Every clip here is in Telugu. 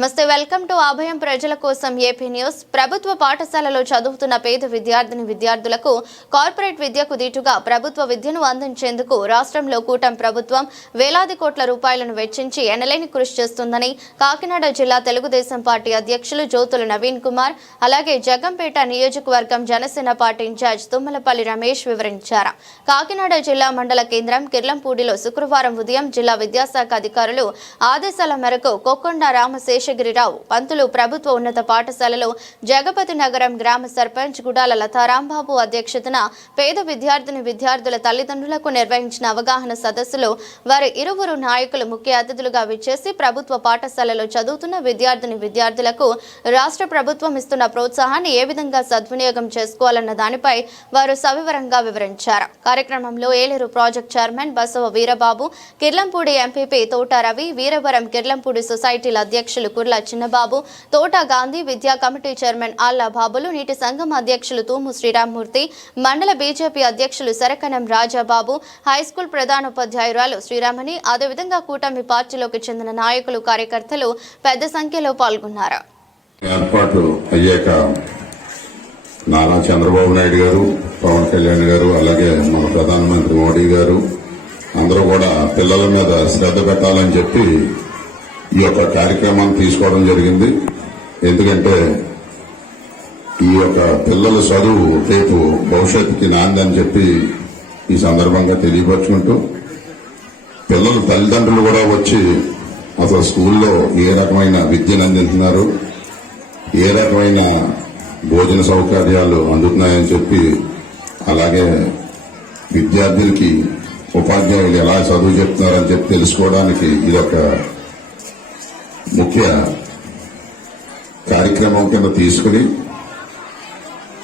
నమస్తే వెల్కమ్ టు అభయం ప్రజల కోసం ఏపీ న్యూస్. ప్రభుత్వ పాఠశాలలో చదువుతున్న పేద విద్యార్థిని విద్యార్థులకు కార్పొరేట్ విద్యకు దీటుగా ప్రభుత్వ విద్యను అందించేందుకు రాష్ట్రంలో కూటమి ప్రభుత్వం వేలాది కోట్ల రూపాయలను వెచ్చించి ఎనలేని కృషి చేస్తుందని కాకినాడ జిల్లా తెలుగుదేశం పార్టీ అధ్యక్షులు జ్యోతుల నవీన్ కుమార్ అలాగే జగంపేట నియోజకవర్గం జనసేన పార్టీ ఇన్ఛార్జ్ తుమ్మలపల్లి రమేష్ వివరించారు. కాకినాడ జిల్లా మండల కేంద్రం కిర్లంపూడిలో శుక్రవారం ఉదయం జిల్లా విద్యాశాఖ అధికారులు ఆదేశాల మేరకు కొక్కొండ రామశేషగిరిరావు పంతులు ప్రభుత్వ ఉన్నత పాఠశాలలో జగపతి నగరం గ్రామ సర్పంచ్ గుడాల లతారాంబాబు అధ్యక్షతన పేద విద్యార్థిని విద్యార్థుల తల్లిదండ్రులకు నిర్వహించిన అవగాహన సదస్సులో వారి ఇరువురు నాయకులు ముఖ్య అతిథులుగా విచ్చేసి ప్రభుత్వ పాఠశాలలో చదువుతున్న విద్యార్థిని విద్యార్థులకు రాష్ట్ర ప్రభుత్వం ఇస్తున్న ప్రోత్సాహాన్ని ఏ విధంగా సద్వినియోగం చేసుకోవాలన్న దానిపై వారు సవివరంగా వివరించారు. కార్యక్రమంలో Yeleru project chairman Basava Veerababu Kirlampudi MPP Thota Ravi Veeravaram Kirlampudi సొసైటీల అధ్యక్షులు కుర్ల చిన్నబాబు తోట గాంధీ విద్యా కమిటీ చైర్మన్ ఆల్లా బాబులు నీటి సంఘం అధ్యక్షులు తూము శ్రీరామ్మూర్తి మండల బీజేపీ అధ్యక్షులు సరకనం రాజాబాబు హైస్కూల్ ప్రధానోపాధ్యాయురాలు శ్రీరామని అదేవిధంగా కూటమి పార్టీలోకి చెందిన నాయకులు కార్యకర్తలు పెద్ద సంఖ్యలో పాల్గొన్నారు. ఏర్పాటు అయ్యాక నారా చంద్రబాబు నాయుడు గారు పవన్ కళ్యాణ్ గారు అలాగే మన ప్రధానమంత్రి మోడీ గారు అందరూ కూడా పిల్లల మీద శ్రద్ధ పెట్టాలని చెప్పి ఈ యొక్క కార్యక్రమాన్ని తీసుకోవడం జరిగింది. ఎందుకంటే ఈ యొక్క పిల్లల చదువు రేపు భవిష్యత్తుకి నాందని చెప్పి ఈ సందర్భంగా తెలియపరుచుకుంటూ పిల్లల తల్లిదండ్రులు కూడా వచ్చి అసలు స్కూల్లో ఏ రకమైన విద్యను అందిస్తున్నారు ఏ రకమైన భోజన సౌకర్యాలు అందుతున్నాయని చెప్పి అలాగే విద్యార్థులకి ఉపాధ్యాయులు ఎలా చదువు చెప్తున్నారని చెప్పి తెలుసుకోవడానికి ఇదొక ముఖ్య కార్యక్రమం కింద తీసుకుని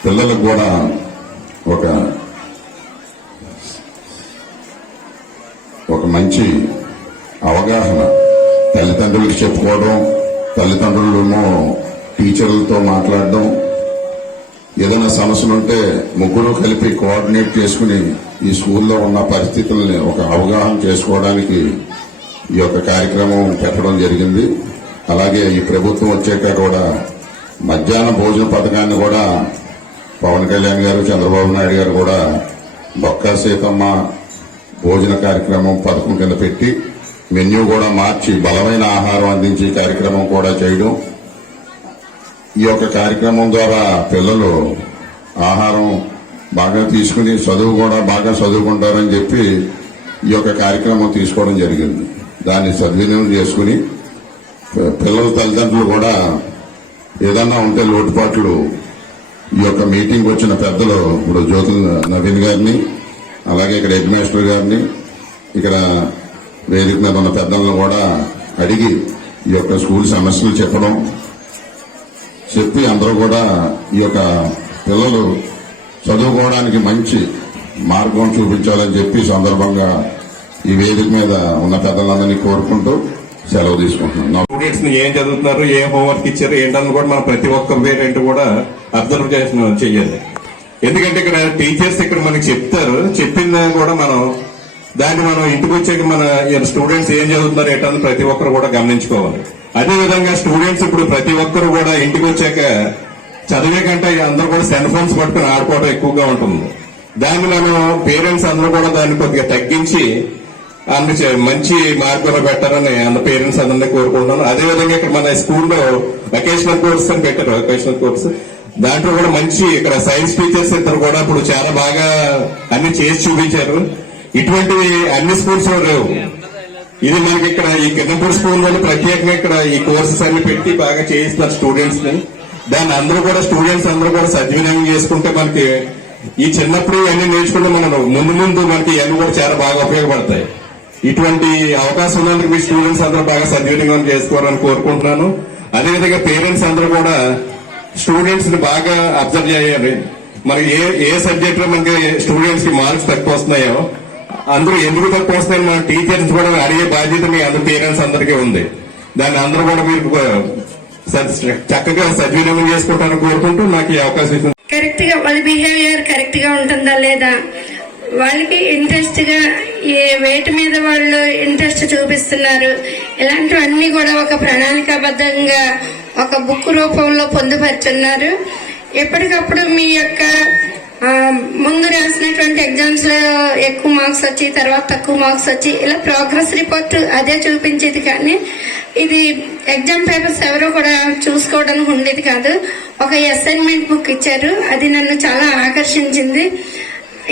పిల్లలకు కూడా ఒక ఒక మంచి అవగాహన. తల్లిదండ్రులకు చెప్పుకోవడం తల్లిదండ్రులేమో టీచర్లతో మాట్లాడడం ఏదైనా సమస్యలు ఉంటే ముగ్గురు కలిపి కోఆర్డినేట్ చేసుకుని ఈ స్కూల్లో ఉన్న పరిస్థితుల్ని ఒక అవగాహన చేసుకోవడానికి ఈ యొక్క కార్యక్రమం పెట్టడం జరిగింది. అలాగే ఈ ప్రభుత్వం వచ్చాక కూడా మధ్యాహ్న భోజన పథకాన్ని కూడా పవన్ కళ్యాణ్ గారు చంద్రబాబు నాయుడు గారు కూడా బొక్క సీతమ్మ భోజన కార్యక్రమం పథకం కింద పెట్టి మెన్యూ కూడా మార్చి బలమైన ఆహారం అందించే కార్యక్రమం కూడా చేయడం. ఈ యొక్క కార్యక్రమం ద్వారా పిల్లలు ఆహారం బాగా తీసుకుని చదువు కూడా బాగా చదువుకుంటారని చెప్పి ఈ యొక్క కార్యక్రమం తీసుకోవడం జరిగింది. దాన్ని సద్వినియోగం చేసుకుని పిల్లల తల్లిదండ్రులు కూడా ఏదన్నా ఉంటే లోటుపాట్లు ఈ యొక్క మీటింగ్ వచ్చిన పెద్దలు ఇప్పుడు జ్యోతి నవీన్ గారిని అలాగే ఇక్కడ హెడ్ మాస్టర్ గారిని ఇక్కడ వేదిక మీద ఉన్న పెద్దలను కూడా అడిగి ఈ యొక్క స్కూల్ సమస్యలు చెప్పడం చెప్పి అందరూ కూడా ఈ యొక్క పిల్లలు చదువుకోవడానికి మంచి మార్గం చూపించాలని చెప్పి సందర్భంగా ఈ వేదిక మీద ఉన్న పెద్దలందరినీ కోరుకుంటూ సెలవు తీసుకుంటున్నాను స్టూడెంట్స్ని ఏం చదువుతున్నారు ఏం హోంవర్క్ ఇచ్చారు ఏంటని కూడా మనం ప్రతి ఒక్క పేరెంట్ కూడా అబ్జర్వ్ చేసిన చెయ్యాలి ఎందుకంటే ఇక్కడ టీచర్స్ ఇక్కడ మనకి చెప్తారు చెప్పింది కూడా మనం దాన్ని మనం ఇంటికి వచ్చాక మన స్టూడెంట్స్ ఏం చదువుతున్నారు ఏంటని ప్రతి ఒక్కరు కూడా గమనించుకోవాలి. అదే విధంగా స్టూడెంట్స్ ఇప్పుడు ప్రతి ఒక్కరు కూడా ఇంటికి వచ్చాక చదివే కంటే అందరూ కూడా సెల్ ఫోన్స్ పట్టుకుని ఆడుకోవడం ఎక్కువగా ఉంటుంది. దాన్ని మనం పేరెంట్స్ అందరూ కూడా దాన్ని కొద్దిగా తగ్గించి అన్ని మంచి మార్గంలో పెట్టారని అందరి పేరెంట్స్ అందరినీ కోరుకుంటున్నాను. అదే విధంగా ఇక్కడ మన స్కూల్లో వెకేషనల్ కోర్స్ అని పెట్టారు వెకేషనల్ కోర్స్ దాంట్లో కూడా మంచి ఇక్కడ సైన్స్ టీచర్స్ ఇద్దరు కూడా ఇప్పుడు చాలా బాగా అన్ని చేసి చూపించారు. ఇటువంటివి అన్ని స్కూల్స్లో లేవు. ఇది మనకి ఇక్కడ ఈ కిందపూడి స్కూల్ వాళ్ళు ప్రత్యేకంగా ఇక్కడ ఈ కోర్సెస్ అన్ని పెట్టి బాగా చేయిస్తున్నారు స్టూడెంట్స్ని. దాన్ని అందరూ కూడా స్టూడెంట్స్ అందరూ కూడా సద్వినియోగం చేసుకుంటే మనకి ఈ చిన్నప్పుడు ఇవన్నీ నేర్చుకుంటే మనం ముందు ముందు మనకి ఇవన్నీ కూడా చాలా బాగా ఉపయోగపడతాయి. ఇటువంటి అవకాశం ఉన్నందుకు మీ స్టూడెంట్స్ అందరూ బాగా సద్వినియోగం చేసుకోవాలని కోరుకుంటున్నాను. అదేవిధంగా పేరెంట్స్ అందరూ కూడా స్టూడెంట్స్ని బాగా అబ్జర్వ్ చేయాలి. మరి ఏ ఏ సబ్జెక్ట్లో మనకి స్టూడెంట్స్కి మార్క్స్ తక్కువ వస్తున్నాయో అందరూ ఎందుకు తక్కువ వస్తున్నాయని మన టీచర్స్ కూడా అడిగే బాధ్యత మీ అందరు పేరెంట్స్ అందరికీ ఉంది. దాన్ని అందరూ కూడా మీరు చక్కగా సద్వినియోగం చేసుకుంటారని కోరుకుంటూ నాకు ఈ అవకాశం ఇస్తుంది కరెక్ట్గా వాళ్ళ బిహేవియర్ కరెక్ట్గా ఉంటుందా లేదా? వాళ్ళకి ఇంట్రెస్ట్గా ఏ వేటి మీద వాళ్ళు ఇంట్రెస్ట్ చూపిస్తున్నారు. ఇలాంటివన్నీ కూడా ఒక ప్రణాళికాబద్ధంగా ఒక బుక్ రూపంలో పొందుపరుచున్నారు. ఎప్పటికప్పుడు మీ యొక్క ముందు రాసినటువంటి ఎగ్జామ్స్లో ఎక్కువ మార్క్స్ వచ్చి తర్వాత తక్కువ మార్క్స్ వచ్చి ఇలా ప్రోగ్రెస్ రిపోర్ట్ అదే చూపించేది కానీ ఇది ఎగ్జామ్ పేపర్స్ ఎవరో కూడా చూసుకోవడానికి ఉండేది కాదు. ఒక అసైన్మెంట్ బుక్ ఇచ్చారు. అది నన్ను చాలా ఆకర్షించింది.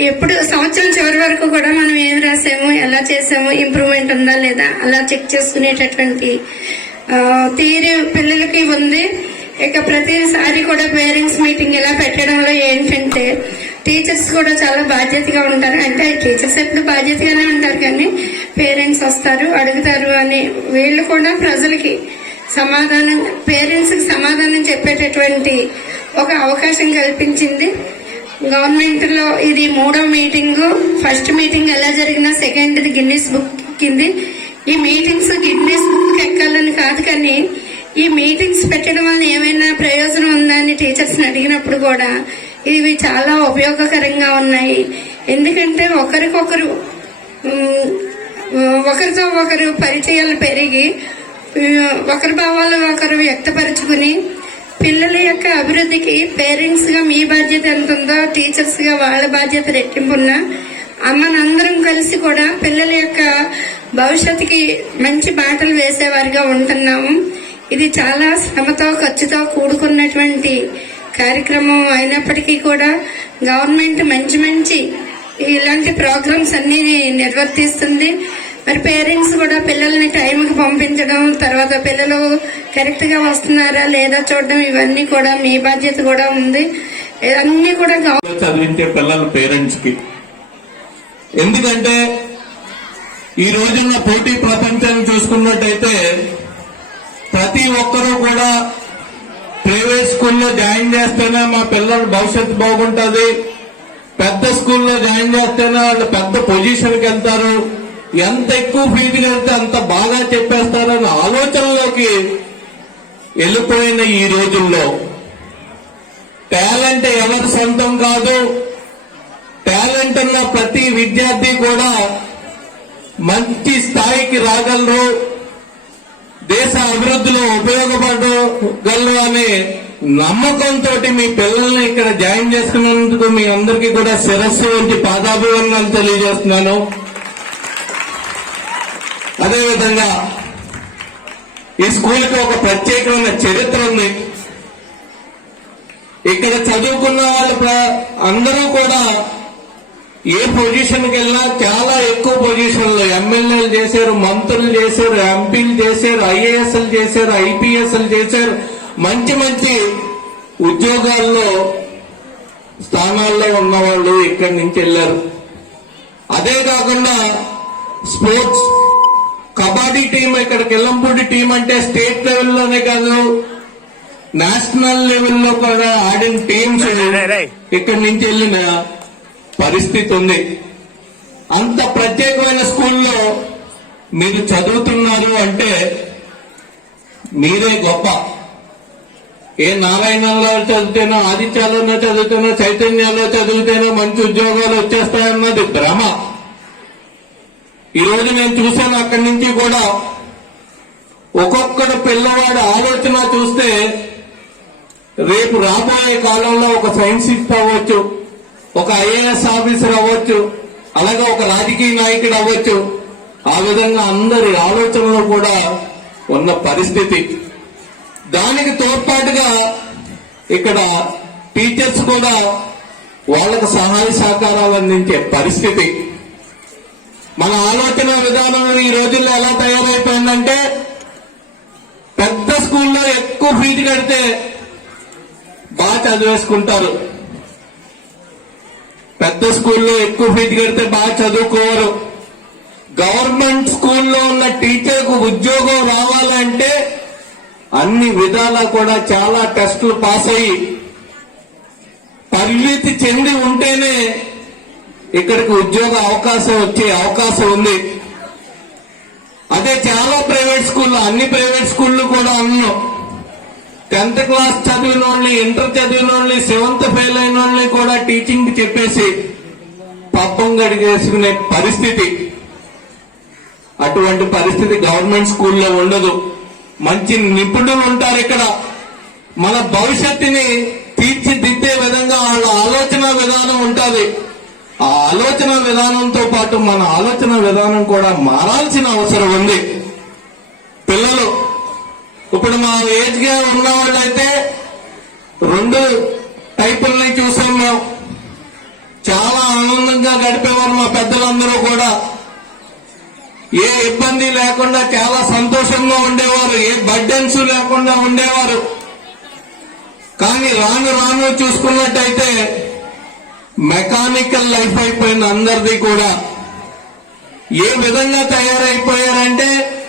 ఎప్పుడు సంవత్సరం చివరి వరకు కూడా మనం ఏం రాసాము ఎలా చేసాము ఇంప్రూవ్మెంట్ ఉందా లేదా అలా చెక్ చేసుకునేటటువంటి థియరీ పిల్లలకి ఉంది. ఇక ప్రతిసారి కూడా పేరెంట్స్ మీటింగ్ ఇలా పెట్టడంలో ఏంటంటే టీచర్స్ కూడా చాలా బాధ్యతగా ఉంటారు. అంటే టీచర్స్ ఎప్పుడు బాధ్యతగానే ఉంటారు కానీ పేరెంట్స్ వస్తారు అడుగుతారు అని వీళ్ళు కూడా ప్రజలకి సమాధానం పేరెంట్స్కి సమాధానం చెప్పేటటువంటి ఒక అవకాశం కల్పించింది. గవర్నమెంట్లో ఇది మూడో మీటింగ్. ఫస్ట్ మీటింగ్ ఎలా జరిగినా సెకండ్ గిన్నీస్ బుక్ కింది. ఈ మీటింగ్స్ గిన్నీస్ బుక్ ఎక్కాలని కాదు కానీ ఈ మీటింగ్స్ పెట్టడం వల్ల ఏమైనా ప్రయోజనం ఉందా అని టీచర్స్ని అడిగినప్పుడు కూడా ఇవి చాలా ఉపయోగకరంగా ఉన్నాయి. ఎందుకంటే ఒకరికొకరు ఒకరితో ఒకరు పరిచయాలు పెరిగి ఒకరి భావాలు ఒకరు వ్యక్తపరుచుకుని పిల్లల యొక్క అభివృద్ధికి పేరెంట్స్గా మీ బాధ్యత ఎంత ఉందో టీచర్స్గా వాళ్ళ బాధ్యత రెట్టింపున్నా మనందరం కలిసి కూడా పిల్లల యొక్క భవిష్యత్తుకి మంచి బాటలు వేసేవారిగా ఉంటున్నాము. ఇది చాలా శ్రమతో ఖర్చుతో కూడుకున్నటువంటి కార్యక్రమం అయినప్పటికీ కూడా గవర్నమెంట్ మంచి మంచి ఇలాంటి ప్రోగ్రామ్స్ అన్ని నిర్వర్తిస్తుంది. మరి పేరెంట్స్ కూడా పిల్లల్ని టైంకి పంపించడం తర్వాత పిల్లలు కరెక్ట్గా వస్తున్నారా లేదా చూడడం ఇవన్నీ కూడా మీ బాధ్యత కూడా ఉంది. ఇవన్నీ కూడా చదివించే పిల్లల పేరెంట్స్కి. ఎందుకంటే ఈ రోజున్న పోటీ ప్రపంచాన్ని చూసుకున్నట్టయితే ప్రతి ఒక్కరూ కూడా ప్రైవేట్ స్కూల్లో జాయిన్ చేస్తేనే మా పిల్లల భవిష్యత్తు బాగుంటుంది. పెద్ద స్కూల్లో జాయిన్ చేస్తేనే వాళ్ళు పెద్ద పొజిషన్కి వెళ్తారు. ఎంత ఎక్కువ ఫీజు కడితే అంత బాగా చెప్పేస్తారన్న ఆలోచనలోకి వెళ్ళిపోయిన ఈ రోజుల్లో. టాలెంట్ ఎవరి సొంతం కాదు. టాలెంట్ ఉన్న ప్రతి విద్యార్థి కూడా మంచి స్థాయికి రాగలరు. దేశ అభివృద్ధిలో ఉపయోగపడగలరు అనే నమ్మకంతో మీ పిల్లల్ని ఇక్కడ జాయిన్ చేసుకున్నందుకు మీ అందరికీ కూడా శిరస్సు వంటి పాదాభివందనాలు తెలియజేస్తున్నాను. అదేవిధంగా ఈ స్కూల్కి ఒక ప్రత్యేకమైన చరిత్ర ఉంది. ఇక్కడ చదువుకున్న వాళ్ళు అందరూ కూడా ఏ పొజిషన్కి వెళ్ళినా చాలా ఎక్కువ పొజిషన్లు ఎమ్మెల్యేలు చేశారు మంత్రులు చేశారు ఎంపీలు చేశారు ఐఏఎస్లు చేశారు ఐపీఎస్లు చేశారు. మంచి మంచి ఉద్యోగాల్లో స్థానాల్లో ఉన్నవాళ్ళు ఇక్కడి నుంచి వెళ్ళారు. అదే కాకుండా స్పోర్ట్స్ కబడ్డీ టీం ఇక్కడ కిల్లంపూడి టీం అంటే స్టేట్ లెవెల్లోనే కాదు. నేషనల్ లెవెల్లో కూడా ఆడిన టీమ్స్ ఇక్కడి నుంచి వెళ్ళిన పరిస్థితి ఉంది. అంత ప్రత్యేకమైన స్కూల్లో మీరు చదువుతున్నారు అంటే మీరే గొప్ప. ఏ నారాయణంలో చదివితేనో ఆదిత్యాలలో చదివితేనో చైతన్యాల్లో చదివితేనో మంచి ఉద్యోగాలు వచ్చేస్తాయన్నది భ్రమ. ఈరోజు నేను చూశాను అక్కడి నుంచి కూడా ఒక్కొక్కడు పిల్లవాడి ఆలోచన చూస్తే రేపు రాబోయే కాలంలో ఒక సైంటిస్ట్ అవ్వచ్చు ఒక ఐఏఎస్ ఆఫీసర్ అవ్వచ్చు అలాగే ఒక రాజకీయ నాయకుడు అవ్వచ్చు. ఆ విధంగా అందరి ఆలోచనలో కూడా ఉన్న పరిస్థితి. దానికి తోడ్పాటుగా ఇక్కడ టీచర్స్ కూడా వాళ్ళకు సహాయ సహకారాలు అందించే పరిస్థితి. మన ఆలోచన విధానం ఈ రోజుల్లో ఎలా తయారైపోయిందంటే పెద్ద స్కూల్లో ఎక్కువ ఫీజు కడితే బాగా చదివేసుకుంటారు. పెద్ద స్కూల్లో ఎక్కువ ఫీజు కడితే బాగా చదువుకోరు. గవర్నమెంట్ స్కూల్లో ఉన్న టీచర్కు ఉద్యోగం రావాలంటే అన్ని విధాలా కూడా చాలా టెస్టులు పాస్ అయ్యి పరిణితి చెంది ఉంటేనే ఇక్కడికి ఉద్యోగ అవకాశం వచ్చే అవకాశం ఉంది. అదే చాలా ప్రైవేట్ స్కూల్లో అన్ని ప్రైవేట్ స్కూళ్ళు కూడా అన్నాం టెన్త్ క్లాస్ చదివిన వాళ్ళని ఇంటర్ చదివిన వాళ్ళని సెవెంత్ ఫెయిల్ అయిన వాళ్ళని కూడా టీచింగ్ చెప్పేసి పప్పం గడిగేసుకునే పరిస్థితి. అటువంటి పరిస్థితి గవర్నమెంట్ స్కూల్లో ఉండదు. మంచి నిపుణులు ఉంటారు ఇక్కడ. మన భవిష్యత్తుని తీర్చిదిద్దే విధంగా వాళ్ళ ఆలోచన విధానం ఉంటుంది. ఆ ఆలోచన విధానంతో పాటు మన ఆలోచన విధానం కూడా మారాల్సిన అవసరం ఉంది. పిల్లలు ఇప్పుడు మా ఏజ్గా ఉన్న వాళ్ళైతే రెండు టైపుల్ని చూసాం మేము. చాలా ఆనందంగా గడిపేవారు మా పెద్దలందరూ కూడా. ఏ ఇబ్బంది లేకుండా చాలా సంతోషంగా ఉండేవారు ఏ బర్డెన్స్ లేకుండా ఉండేవారు. కానీ రాను రాను చూసుకున్నట్టయితే మెకానికల్ లైఫ్ అయిపోయిన అందరిది కూడా. ఏ విధంగా తయారైపోయారంటే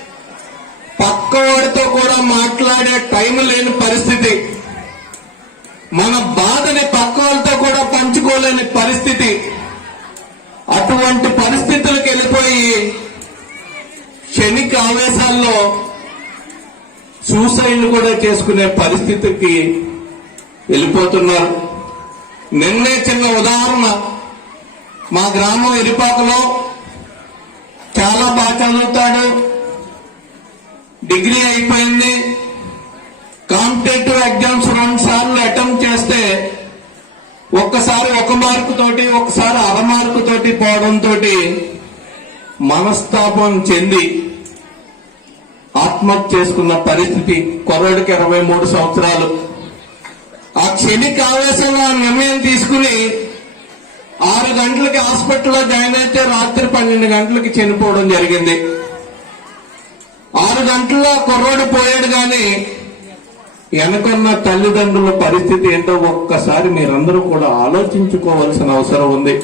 పక్కవాడితో కూడా మాట్లాడే టైం లేని పరిస్థితి. మన బాధని పక్క వాళ్ళతో కూడా పంచుకోలేని పరిస్థితి. అటువంటి పరిస్థితులకు వెళ్ళిపోయి క్షణిక ఆవేశాల్లో సూసైడ్ కూడా చేసుకునే పరిస్థితికి వెళ్ళిపోతున్నారు. నిన్నే చిన్న ఉదాహరణ. మా గ్రామం ఎరిపాకలో చాలా బాగా చదువుతాడు. డిగ్రీ అయిపోయింది. కాంపిటేటివ్ ఎగ్జామ్స్ రెండు సార్లు అటెంప్ట్ చేస్తే ఒక్కసారి ఒక మార్కు తోటి ఒకసారి అర మార్కు తోటి పోవడంతో మనస్తాపం చెంది ఆత్మహత్య చేసుకున్న పరిస్థితి కుర్రాడికి ఇరవై మూడు సంవత్సరాలు. ఆ క్షణిక ఆవేశంలో ఆ నిర్ణయం తీసుకుని ఆరు గంటలకి హాస్పిటల్లో జాయిన్ అయితే రాత్రి పన్నెండు గంటలకి చనిపోవడం జరిగింది. ఆరు గంటల్లో కుర్రోడు పోయాడు కానీ వెనకున్న తల్లిదండ్రుల పరిస్థితి ఏంటో ఒక్కసారి మీరందరూ కూడా ఆలోచించుకోవాల్సిన అవసరం ఉంది.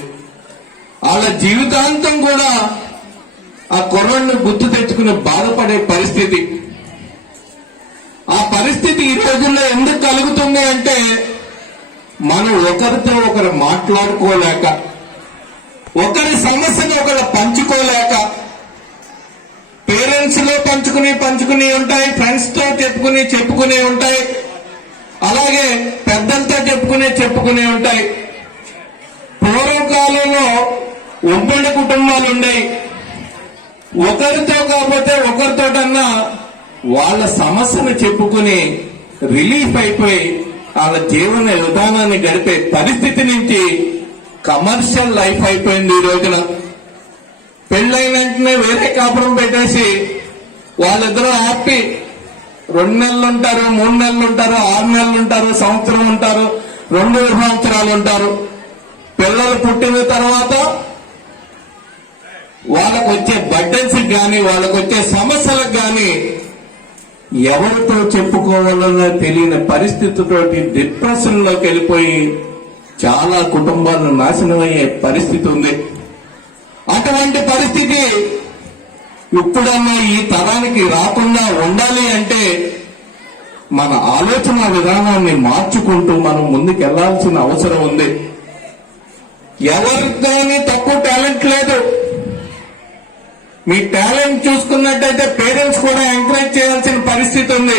వాళ్ళ జీవితాంతం కూడా ఆ కుర్రాడిని గుర్తు తెచ్చుకుని బాధపడే పరిస్థితి. ఆ పరిస్థితి ఈ రోజుల్లో ఎందుకు కలుగుతుంది అంటే మనం ఒకరితో ఒకరు మాట్లాడుకోలేక ఒకరి సమస్యను ఒకరు పంచుకోలేక పేరెంట్స్లో పంచుకుని పంచుకుని ఉంటాయి ఫ్రెండ్స్తో చెప్పుకుని చెప్పుకుని ఉంటాయి అలాగే పెద్దలతో చెప్పుకునే చెప్పుకునే ఉంటాయి. పూర్వకాలంలో ఉమ్మడి కుటుంబాలు ఉండేవి. ఒకరితో కాకపోతే ఒకరితోటన్నా వాళ్ళ సమస్యను చెప్పుకుని రిలీఫ్ అయిపోయి వాళ్ళ జీవన విధానాన్ని గడిపే పరిస్థితి నుంచి కమర్షియల్ లైఫ్ అయిపోయింది ఈ రోజున. పెళ్ళైన వెంటనే వేరే కాపురం పెట్టేసి వాళ్ళిద్దరూ ఆపి రెండు నెలలు ఉంటారు మూడు నెలలు ఉంటారు ఆరు నెలలు ఉంటారు సంవత్సరం ఉంటారు రెండు సంవత్సరాలు ఉంటారు. పిల్లలు పుట్టిన తర్వాత వాళ్ళకు వచ్చే బర్డెన్స్ కానీ వాళ్ళకు వచ్చే సమస్యలకు కానీ ఎవరితో చెప్పుకోవాలన్నా తెలియని పరిస్థితితోటి డిప్రెషన్లోకి వెళ్ళిపోయి చాలా కుటుంబాలు నాశనమయ్యే పరిస్థితి ఉంది. అటువంటి పరిస్థితి ఇప్పుడన్నా ఈ తరానికి రాకుండా ఉండాలి అంటే మన ఆలోచన విధానాన్ని మార్చుకుంటూ మనం ముందుకెళ్ళాల్సిన అవసరం ఉంది. ఎవరితోని తక్కువ టాలెంట్ లేదు. మీ టాలెంట్ చూసుకున్నట్టయితే పేరెంట్స్ కూడా ఎంకరేజ్ చేయాల్సిన పరిస్థితి ఉంది.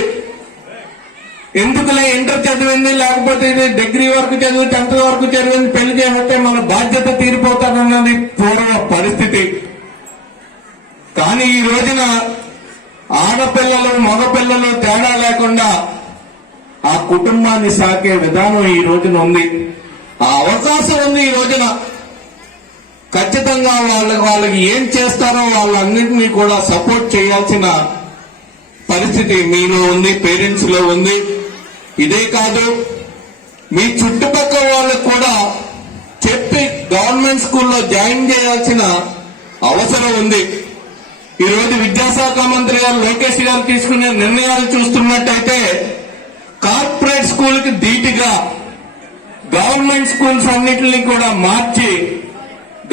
ఎందుకులే ఇంటర్ చదివింది లేకపోతే ఇది డిగ్రీ వరకు చదివి టెన్త్ వరకు చదివింది పెళ్ళి చేస్తే మన బాధ్యత తీరిపోతానన్నది పూర్వ పరిస్థితి. కానీ ఈ రోజున ఆడపిల్లలు మగపిల్లలు తేడా లేకుండా ఆ కుటుంబాన్ని సాకే విధానం ఈ రోజున ఉంది. ఆ అవకాశం ఉంది ఈ రోజున. ఖచ్చితంగా వాళ్ళకి వాళ్ళకి ఏం చేస్తారో వాళ్ళన్నింటినీ కూడా సపోర్ట్ చేయాల్సిన పరిస్థితి మీలో ఉంది పేరెంట్స్లో ఉంది. ఇదే కాదు మీ చుట్టుపక్కల వాళ్ళకు కూడా చెప్పి గవర్నమెంట్ స్కూల్లో జాయిన్ చేయాల్సిన అవసరం ఉంది. ఈరోజు విద్యాశాఖ మంత్రి గారు లోకేష్ గారు తీసుకునే నిర్ణయాలు చూస్తున్నట్టయితే కార్పొరేట్ స్కూల్కి ధీటుగా గవర్నమెంట్ స్కూల్స్ అన్నింటినీ కూడా మార్చి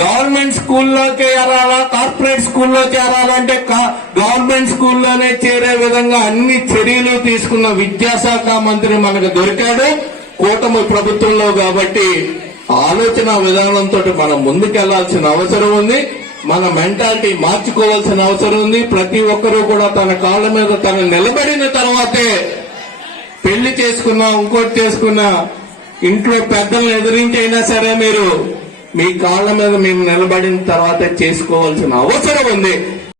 గవర్నమెంట్ స్కూల్లో చేరాలా? కార్పొరేట్ స్కూల్లో చేరాలంటే కా- గవర్నమెంట్ స్కూల్లోనే చేరే విధంగా అన్ని చర్యలు తీసుకున్న విద్యాశాఖ మంత్రి మనకు దొరికాడు. కూటమి ప్రభుత్వంలో కాబట్టి ఆలోచన విధానంతో మనం ముందుకెళ్ళాల్సిన అవసరం ఉంది. మన మెంటాలిటీ మార్చుకోవాల్సిన అవసరం ఉంది. ప్రతి ఒక్కరూ కూడా తన కాళ్ళ మీద తను నిలబడిన తర్వాతే పెళ్ళి చేసుకున్నా ఇంకోటి చేసుకున్నా ఇంట్లో పెద్దలను ఎదిరించైనా సరే మీరు మీ కాళ్ళ మీద మేము నిలబడిన తర్వాత చేసుకోవాల్సిన అవసరం ఉంది.